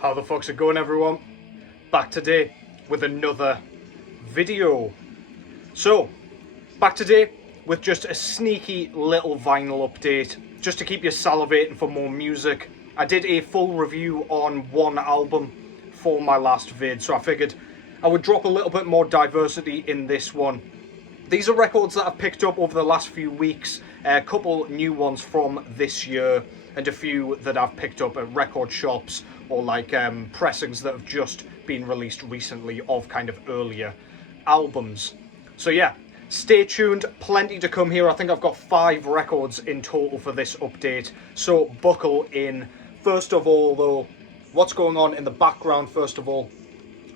How the fuck's it going, everyone? Back today with another video. So, back today with just a sneaky little vinyl update, just to keep you salivating for more music. I did a full review on one album for my last vid, so I figured I would drop a little bit more diversity in this one. These are records that I've picked up over the last few weeks, a couple new ones from this year, and a few that I've picked up at record shops or like pressings that have just been released recently of kind of earlier albums. So yeah, stay tuned, plenty to come here. I think I've got 5 records in total for this update, so buckle in. First of all though, what's going on in the background first of all?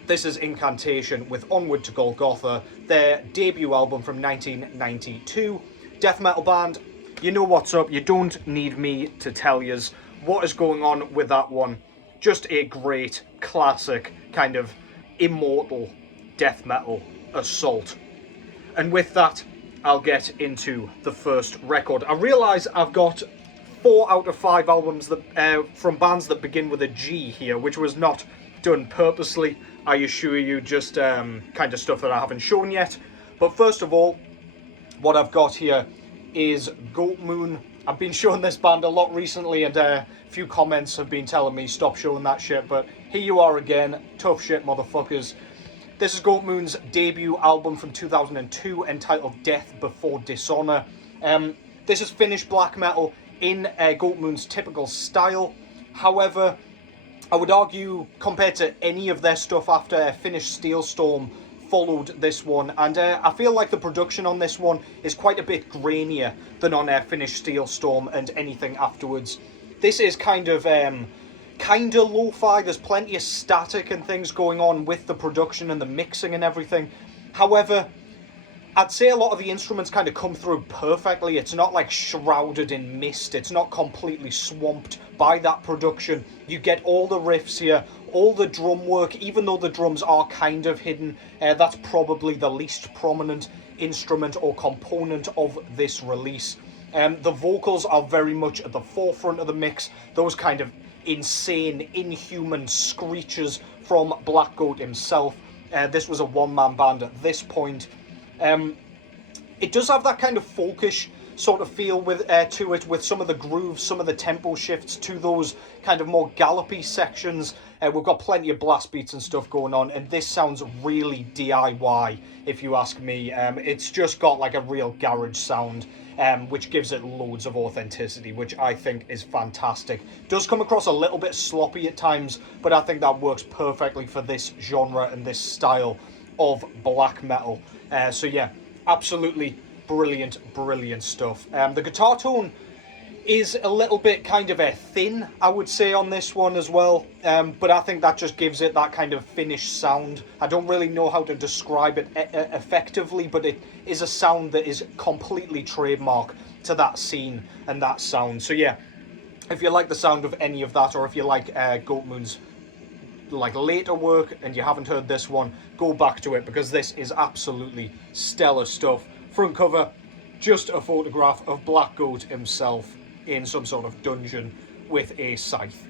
This is Incantation with Onward to Golgotha, their debut album from 1992. Death metal band, you know what's up, you don't need me to tell yous what is going on with that one. Just a great, classic, kind of immortal death metal assault. And with that, I'll get into the first record. I realise I've got 4 out of 5 albums that from bands that begin with a G here, which was not done purposely, I assure you, just kind of stuff that I haven't shown yet. But first of all, what I've got here is Goatmoon. I've been showing this band a lot recently, and a few comments have been telling me stop showing that shit, but here you are again, tough shit motherfuckers. This is Goatmoon's debut album from 2002 entitled Death Before Dishonour. This is Finnish black metal in Goatmoon's typical style. However, I would argue, compared to any of their stuff after Finnish Steelstorm followed this one, and I feel like the production on this one is quite a bit grainier than on Finnish Steelstorm and anything afterwards. This is kind of lo-fi. There's plenty of static and things going on with the production and the mixing and everything. However, I'd say a lot of the instruments kind of come through perfectly. It's not like shrouded in mist. It's not completely swamped by that production. You get all the riffs here, all the drum work, even though the drums are kind of hidden. That's probably the least prominent instrument or component of this release. The vocals are very much at the forefront of the mix. Those kind of insane, inhuman screeches from Black Goat himself. This was a one-man band at this point. It does have that kind of folkish sort of feel with to it, with some of the grooves, some of the tempo shifts to those kind of more gallopy sections. We've got plenty of blast beats and stuff going on, and this sounds really DIY, if you ask me. It's just got like a real garage sound, which gives it loads of authenticity, which I think is fantastic. Does come across a little bit sloppy at times, but I think that works perfectly for this genre and this style of black metal. So yeah, absolutely brilliant stuff. The guitar tone is a little bit kind of thin, I would say, on this one as well, but I think that just gives it that kind of Finnish sound. I don't really know how to describe it effectively, but it is a sound that is completely trademark to that scene and that sound. So yeah, if you like the sound of any of that, or if you like Goatmoon's like later work and you haven't heard this one, go back to it, because this is absolutely stellar stuff. Front cover, just a photograph of Black Goat himself in some sort of dungeon with a scythe.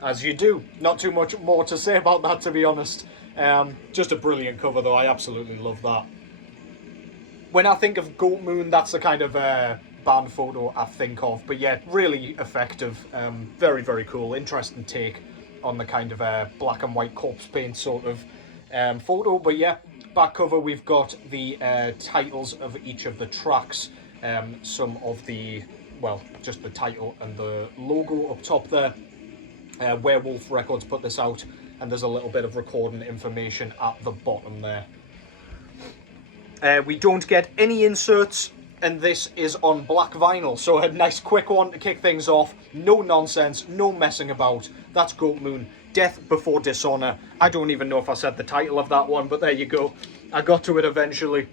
As you do. Not too much more to say about that, to be honest. Just a brilliant cover though, I absolutely love that. When I think of Goatmoon, that's the kind of band photo I think of, but yeah, really effective. Very cool, interesting take on the kind of black and white corpse paint sort of photo. But yeah, back cover, we've got the titles of each of the tracks, some of the, well, just the title and the logo up top there. Werewolf Records put this out, and there's a little bit of recording information at the bottom there. We don't get any inserts, and this is on black vinyl, so a nice quick one to kick things off. No nonsense, no messing about. That's Goatmoon, Death Before Dishonour. I don't even know if I said the title of that one, but there you go. I got to it eventually.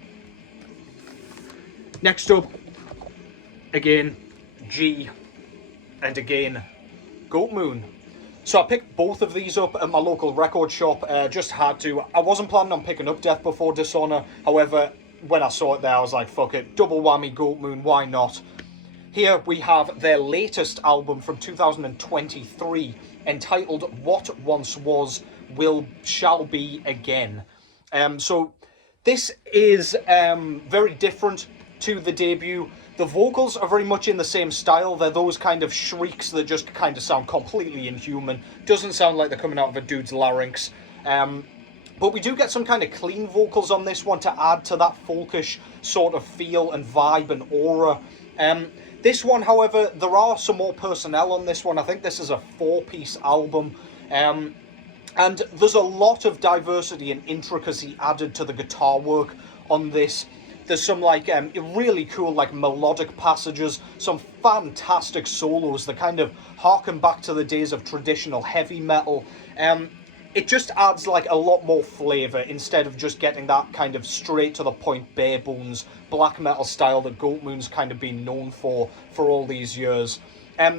Next up, again, G, and again, Goatmoon. So I picked both of these up at my local record shop, just had to. I wasn't planning on picking up Death Before Dishonour, however, when I saw it there, I was like, fuck it, double whammy Goatmoon, why not? Here we have their latest album from 2023, entitled What Once Was Shall Be Again. So this is very different to the debut. The vocals are very much in the same style. They're those kind of shrieks that just kind of sound completely inhuman. Doesn't sound like they're coming out of a dude's larynx. But we do get some kind of clean vocals on this one to add to that folkish sort of feel and vibe and aura. This one, however, there are some more personnel on this one. I think this is a 4-piece album. And there's a lot of diversity and intricacy added to the guitar work on this. There's some like really cool like melodic passages, some fantastic solos that kind of harken back to the days of traditional heavy metal. It just adds like a lot more flavour instead of just getting that kind of straight to the point bare bones black metal style that Goatmoon's kind of been known for all these years.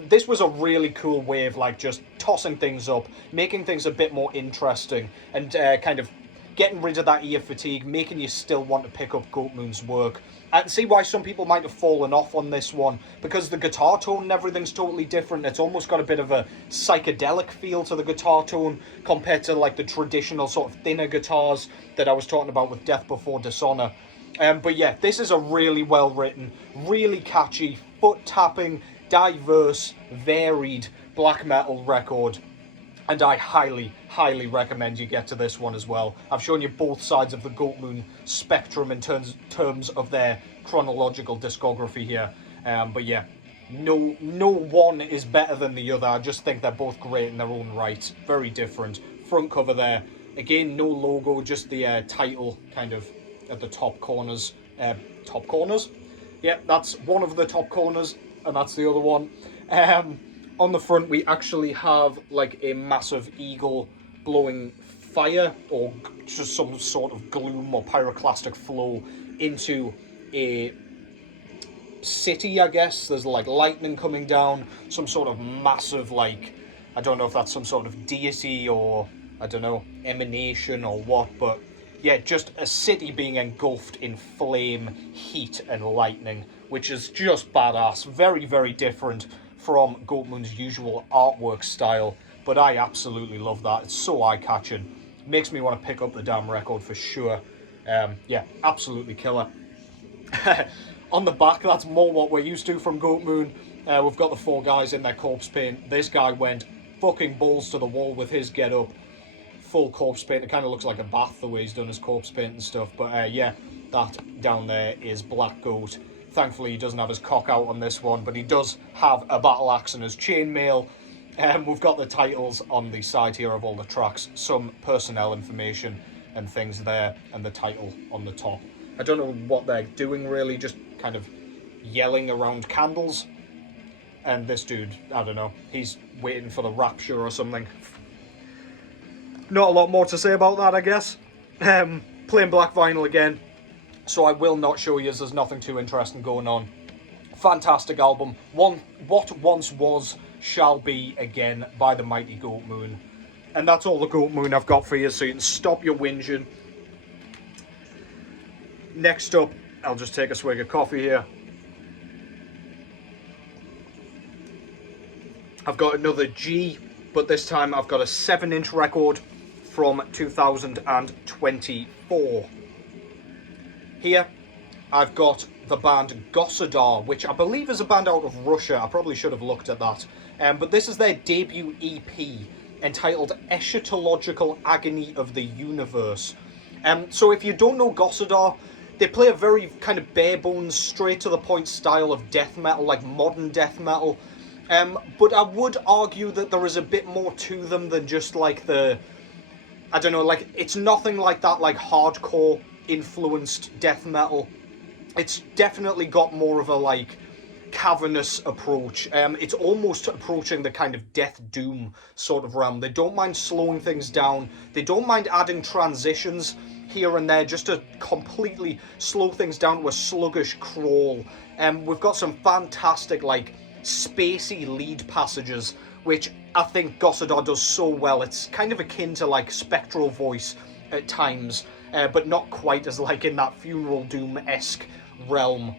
This was a really cool way of like just tossing things up, making things a bit more interesting, and kind of getting rid of that ear fatigue, making you still want to pick up Goatmoon's work. I can see why some people might have fallen off on this one, because the guitar tone and everything's totally different. It's almost got a bit of a psychedelic feel to the guitar tone compared to like the traditional sort of thinner guitars that I was talking about with Death Before Dishonour. But yeah, this is a really well written, really catchy, foot tapping, diverse, varied black metal record. And I highly, highly recommend you get to this one as well. I've shown you both sides of the Goatmoon spectrum in terms of their chronological discography here. But yeah, no one is better than the other. I just think they're both great in their own right. Very different. Front cover there. Again, no logo, just the title kind of at the top corners. Top corners? Yeah, that's one of the top corners, and that's the other one. On the front, we actually have like a massive eagle blowing fire, or just some sort of gloom or pyroclastic flow into a city, I guess. There's like lightning coming down, some sort of massive, like, I don't know if that's some sort of deity or, I don't know, emanation or what, but yeah, just a city being engulfed in flame, heat, and lightning, which is just badass. Very, very different from Goatmoon's usual artwork style, but I absolutely love that. It's so eye-catching. Makes me want to pick up the damn record for sure. Yeah, absolutely killer. On the back, that's more what we're used to from Goatmoon. We've got the 4 guys in their corpse paint. This guy went fucking balls to the wall with his get-up. Full corpse paint. It kind of looks like a bath the way he's done his corpse paint and stuff. But yeah, that down there is Black Goat. Thankfully, he doesn't have his cock out on this one, but he does have a battle axe and his chainmail. We've got the titles on the side here of all the tracks, some personnel information and things there, and the title on the top. I don't know what they're doing really, just kind of yelling around candles. And this dude, I don't know, he's waiting for the rapture or something. Not a lot more to say about that, I guess. Plain black vinyl again, so I will not show you as there's nothing too interesting going on. Fantastic album. What Once Was Shall Be Again by the mighty Goatmoon. And that's all the Goatmoon I've got for you, so you can stop your whinging. Next up, I'll just take a swig of coffee here. I've got another G, but this time I've got a 7-inch record from 2024. Here, I've got the band Gosudar, which I believe is a band out of Russia. I probably should have looked at that. But this is their debut EP, entitled Eschatological Agony of the Universe. So if you don't know Gossidar, they play a very kind of bare-bones, straight-to-the-point style of death metal, like modern death metal. But I would argue that there is a bit more to them than just like the... I don't know, like, it's nothing like that, like, hardcore influenced death metal. It's definitely got more of a, like, cavernous approach. It's almost approaching the kind of death doom sort of realm. They don't mind slowing things down. They don't mind adding transitions here and there just to completely slow things down to a sluggish crawl. We've got some fantastic, like, spacey lead passages, which I think Gossidar does so well. It's kind of akin to like Spectral Voice at times, but not quite as like in that Funeral Doom-esque realm.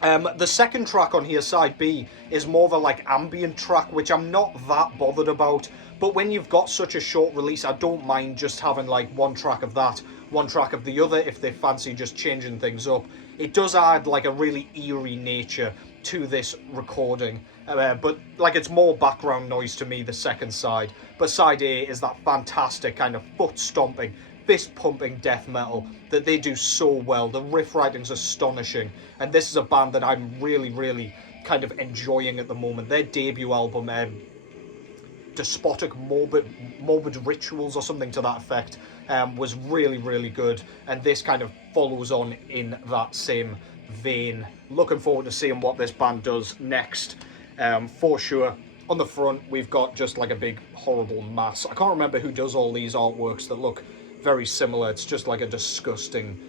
The second track on here, side B, is more of a like ambient track, which I'm not that bothered about. But when you've got such a short release, I don't mind just having like one track of that, one track of the other, if they fancy just changing things up. It does add like a really eerie nature to this recording. But like it's more background noise to me, the second side. But side A is that fantastic kind of foot stomping, fist pumping death metal that they do so well. The riff writing's astonishing, and this is a band that I'm really kind of enjoying at the moment. Their debut album, Despotic Morbid Rituals or something to that effect, was really good, and this kind of follows on in that same vein. Looking forward to seeing what this band does next, for sure. On the front we've got just like a big horrible mass. I can't remember who does all these artworks that look very similar. It's just like a disgusting,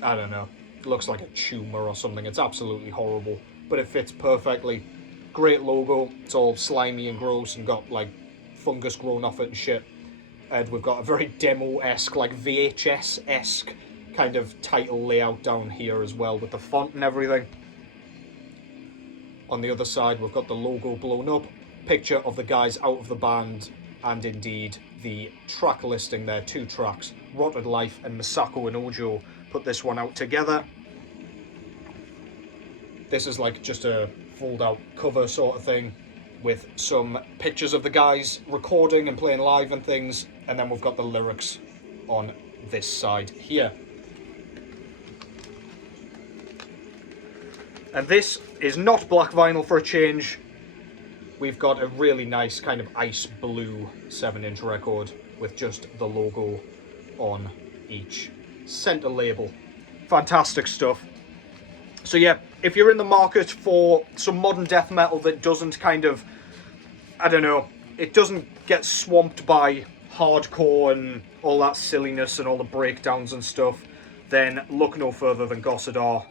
I don't know, it looks like a tumor or something. It's absolutely horrible, but it fits perfectly. Great logo. It's all slimy and gross and got like fungus growing off it and shit. And we've got a very demo-esque, like VHS-esque kind of title layout down here as well, with the font and everything. On the other side we've got the logo blown up, picture of the guys out of the band, and indeed the track listing there. 2 tracks, Rotted Life and Misako and Ojo, put this one out together. This is like just a fold out cover sort of thing with some pictures of the guys recording and playing live and things, and then we've got the lyrics on this side here. And this is not black vinyl for a change. We've got a really nice kind of ice blue 7-inch record with just the logo on each center label. Fantastic stuff. So yeah, if you're in the market for some modern death metal that doesn't kind of, I don't know, it doesn't get swamped by hardcore and all that silliness and all the breakdowns and stuff, then look no further than Gosudar.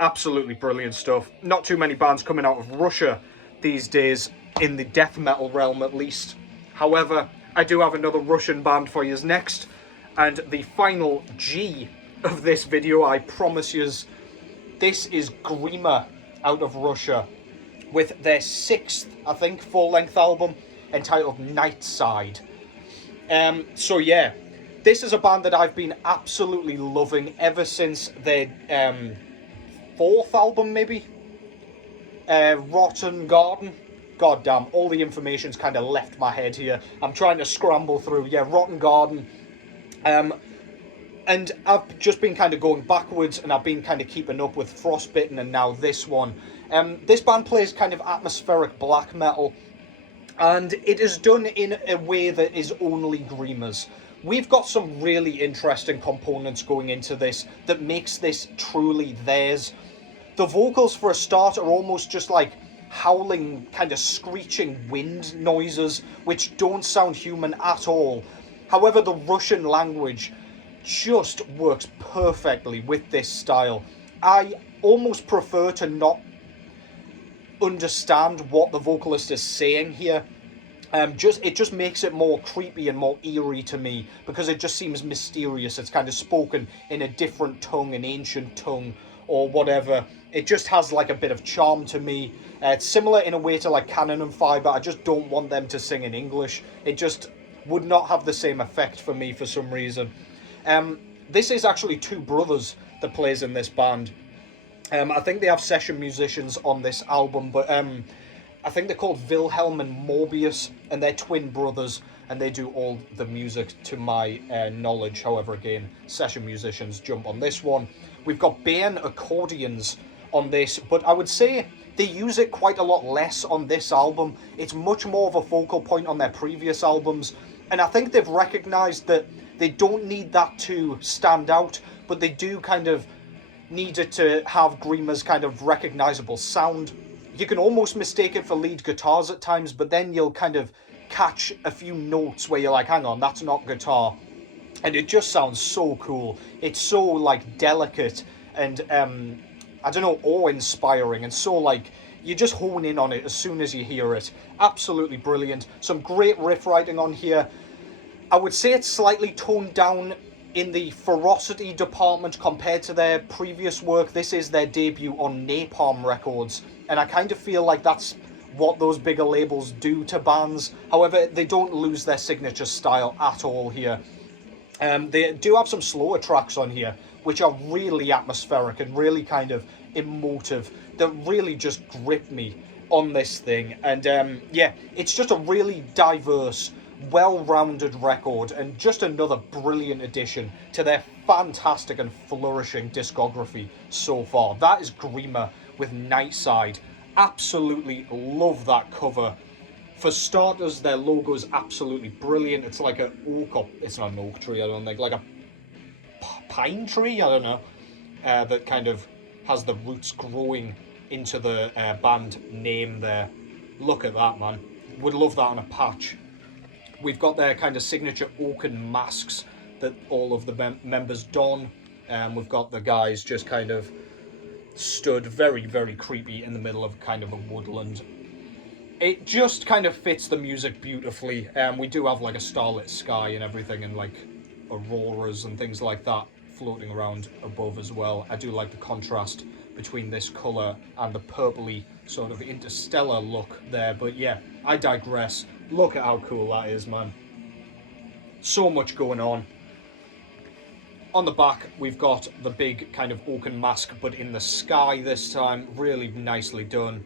Absolutely brilliant stuff. Not too many bands coming out of Russia these days, in the death metal realm at least. However, I do have another Russian band for you next, and the final G of this video, I promise yous. This is Grima out of Russia with their 6th, I think, full-length album entitled Nightside. So yeah, this is a band that I've been absolutely loving ever since their 4th album, maybe? Rotten Garden. God damn, all the information's kind of left my head here. I'm trying to scramble through. Yeah, Rotten Garden. And I've just been kind of going backwards, and I've been kind of keeping up with Frostbitten and now this one. This band plays kind of atmospheric black metal, and it is done in a way that is only Grima's. We've got some really interesting components going into this that makes this truly theirs. The vocals, for a start, are almost just like howling, kind of screeching wind noises, which don't sound human at all. However, the Russian language just works perfectly with this style. I almost prefer to not understand what the vocalist is saying here. It just makes it more creepy and more eerie to me, because it just seems mysterious. It's kind of spoken in a different tongue, an ancient tongue, or whatever. It just has like a bit of charm to me. It's similar in a way to like Cannon and Fibre. I just don't want them to sing in English. It just would not have the same effect for me for some reason. This is actually 2 brothers that plays in this band. I think they have session musicians on this album, but I think they're called Wilhelm and Morbius, and they're twin brothers, and they do all the music to my knowledge. However, again, session musicians jump on this one. We've got Bairn accordions on this, but I would say they use it quite a lot less on this album. It's much more of a focal point on their previous albums, and I think they've recognised that they don't need that to stand out, but they do kind of need it to have Grima's kind of recognisable sound. You can almost mistake it for lead guitars at times, but then you'll kind of catch a few notes where you're like, hang on, that's not guitar. And it just sounds so cool. It's so, like, delicate and, I don't know, awe-inspiring, and so, like, you just hone in on it as soon as you hear it. Absolutely brilliant. Some great riff writing on here. I would say it's slightly toned down in the ferocity department compared to their previous work. This is their debut on Napalm Records, and I kind of feel like that's what those bigger labels do to bands. However, they don't lose their signature style at all here. They do have some slower tracks on here, which are really atmospheric and really kind of emotive, that really just grip me on this thing. And yeah, it's just a really diverse, well-rounded record, and just another brilliant addition to their fantastic and flourishing discography so far. That is Greamer with Nightside. Absolutely love that cover. For starters, their logo is absolutely brilliant. It's like an oak, or it's not an oak tree, I don't think, like a pine tree, I don't know, that kind of has the roots growing into the band name there. Look at that, man. Would love that on a patch. We've got their kind of signature oaken masks that all of the members don. We've got the guys just kind of stood very, very creepy in the middle of kind of a woodland. It just kind of fits the music beautifully. We do have like a starlit sky and everything, and like auroras and things like that floating around above as well. I do like the contrast between this colour and the purpley sort of interstellar look there. But yeah, I digress. Look at how cool that is, man. So much going on. On the back, we've got the big kind of oaken mask, but in the sky this time. Really nicely done.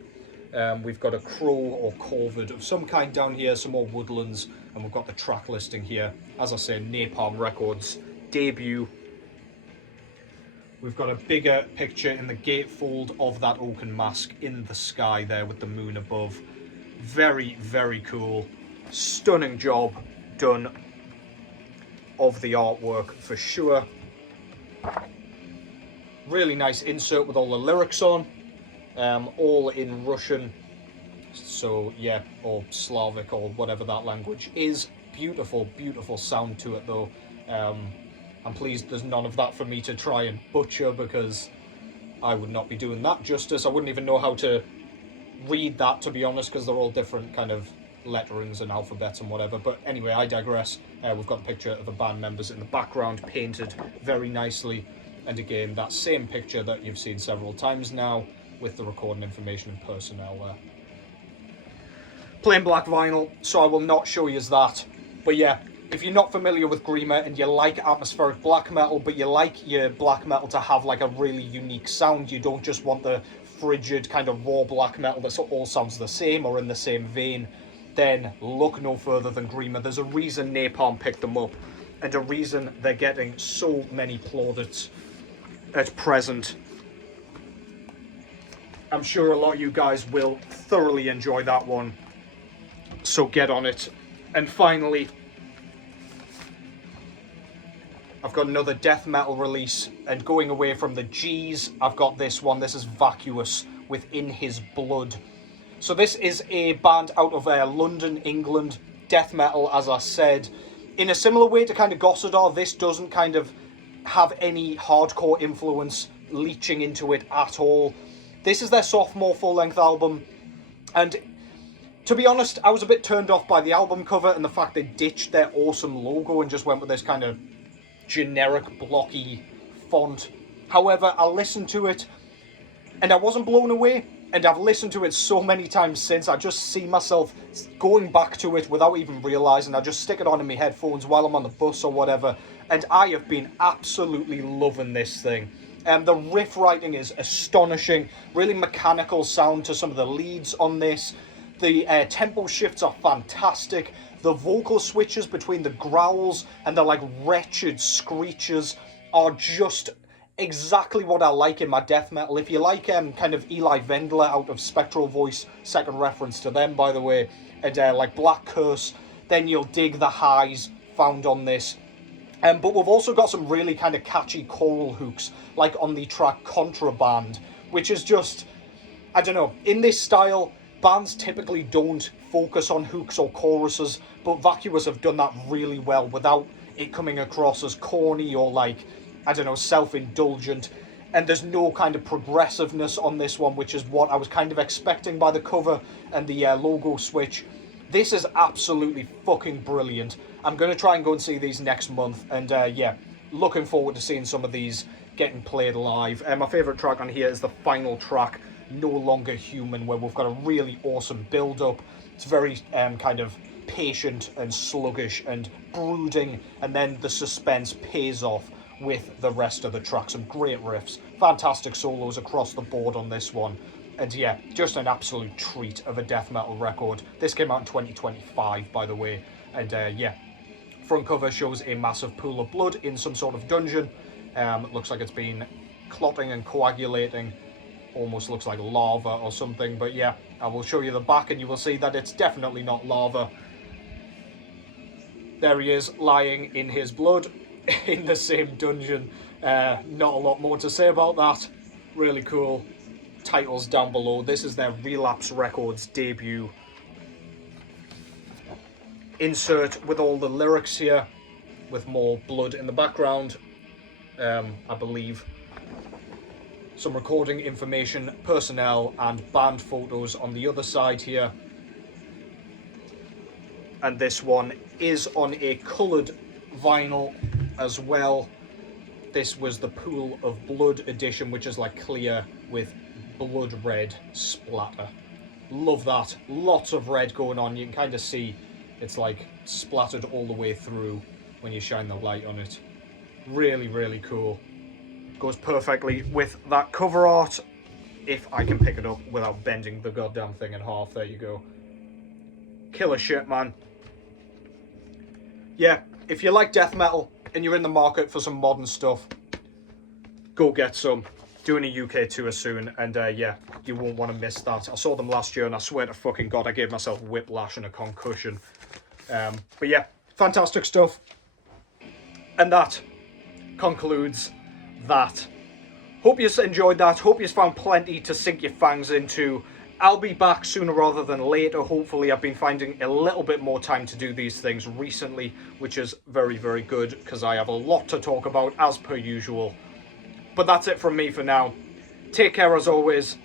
We've got a crow or corvid of some kind down here, some more woodlands, and we've got the track listing here. As I say, Napalm Records debut. We've got a bigger picture in the gatefold of that oaken mask in the sky there with the moon above. Very, very cool. Stunning job done of the artwork for sure. Really nice insert with all the lyrics on. All in Russian. So yeah, or Slavic or whatever that language is. Beautiful, beautiful sound to it though. I'm pleased there's none of that for me to try and butcher, because I would not be doing that justice. I wouldn't even know how to read that, to be honest, because they're all different kind of letterings and alphabets and whatever. But anyway, I digress. We've got a picture of the band members in the background, painted very nicely. And again, that same picture that you've seen several times now, with the recording information and personnel there. Plain black vinyl, so I will not show you that. But yeah, if you're not familiar with Grima and you like atmospheric black metal, but you like your black metal to have like a really unique sound, you don't just want the frigid kind of raw black metal that all sounds the same or in the same vein, then look no further than Grima. There's a reason Napalm picked them up, and a reason they're getting so many plaudits at present. I'm sure a lot of you guys will thoroughly enjoy that one, so get on it. And finally, I've got another death metal release, and going away from the G's, I've got this one. This is Vacuous with In His Blood. So this is a band out of London, England, death metal, as I said. In a similar way to kind of Gosudar, this doesn't kind of have any hardcore influence leaching into it at all. This is their sophomore full-length album, and to be honest, I was a bit turned off by the album cover and the fact they ditched their awesome logo and just went with this kind of generic blocky font. However, I listened to it and I wasn't blown away, and I've listened to it so many times since. I just see myself going back to it without even realising. I just stick it on in my headphones while I'm on the bus or whatever, and I have been absolutely loving this thing. The riff writing is astonishing, really mechanical sound to some of the leads on this. The tempo shifts are fantastic. The vocal switches between the growls and the like wretched screeches are just exactly what I like in my death metal. If you like kind of Eli Wendler out of Spectral Voice, second reference to them by the way, and like Black Curse, then you'll dig the highs found on this. But we've also got some really kind of catchy choral hooks, like on the track Contraband, which is just, I don't know, in this style, bands typically don't focus on hooks or choruses, but Vacuous have done that really well without it coming across as corny or like, I don't know, self-indulgent. And there's no kind of progressiveness on this one, which is what I was kind of expecting by the cover and the logo switch. This is absolutely fucking brilliant. I'm going to try and go and see these next month. And yeah, looking forward to seeing some of these getting played live. My favourite track on here is the final track, No Longer Human, where we've got a really awesome build-up. It's very kind of patient and sluggish and brooding, and then the suspense pays off with the rest of the track. Some great riffs, fantastic solos across the board on this one. And yeah, just an absolute treat of a death metal record. This came out in 2025, by the way. And yeah, front cover shows a massive pool of blood in some sort of dungeon. It looks like it's been clotting and coagulating. Almost looks like lava or something. But yeah, I will show you the back and you will see that it's definitely not lava. There he is, lying in his blood in the same dungeon. Not a lot more to say about that. Really cool. Titles down below. This is their Relapse Records debut. Insert with all the lyrics here, with more blood in the background. I believe some recording information, personnel, and band photos on the other side here. And this one is on a coloured vinyl as well. This was the Pool of Blood edition, which is like clear with blood red splatter. Love that. Lots of red going on. You can kind of see it's like splattered all the way through when you shine the light on it. Really, really cool. Goes perfectly with that cover art. If I can pick it up without bending the goddamn thing in half. There you go. Killer shit, man. Yeah, if you like death metal and you're in the market for some modern stuff, go get some. Doing a UK tour soon, and yeah, you won't want to miss that. I saw them last year, and I swear to fucking God, I gave myself whiplash and a concussion. But yeah, fantastic stuff. And that concludes that. Hope you enjoyed that. Hope you found plenty to sink your fangs into. I'll be back sooner rather than later. Hopefully, I've been finding a little bit more time to do these things recently, which is very, very good, because I have a lot to talk about, as per usual. But that's it from me for now. Take care as always,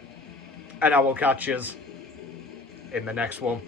and I will catch yous in the next one.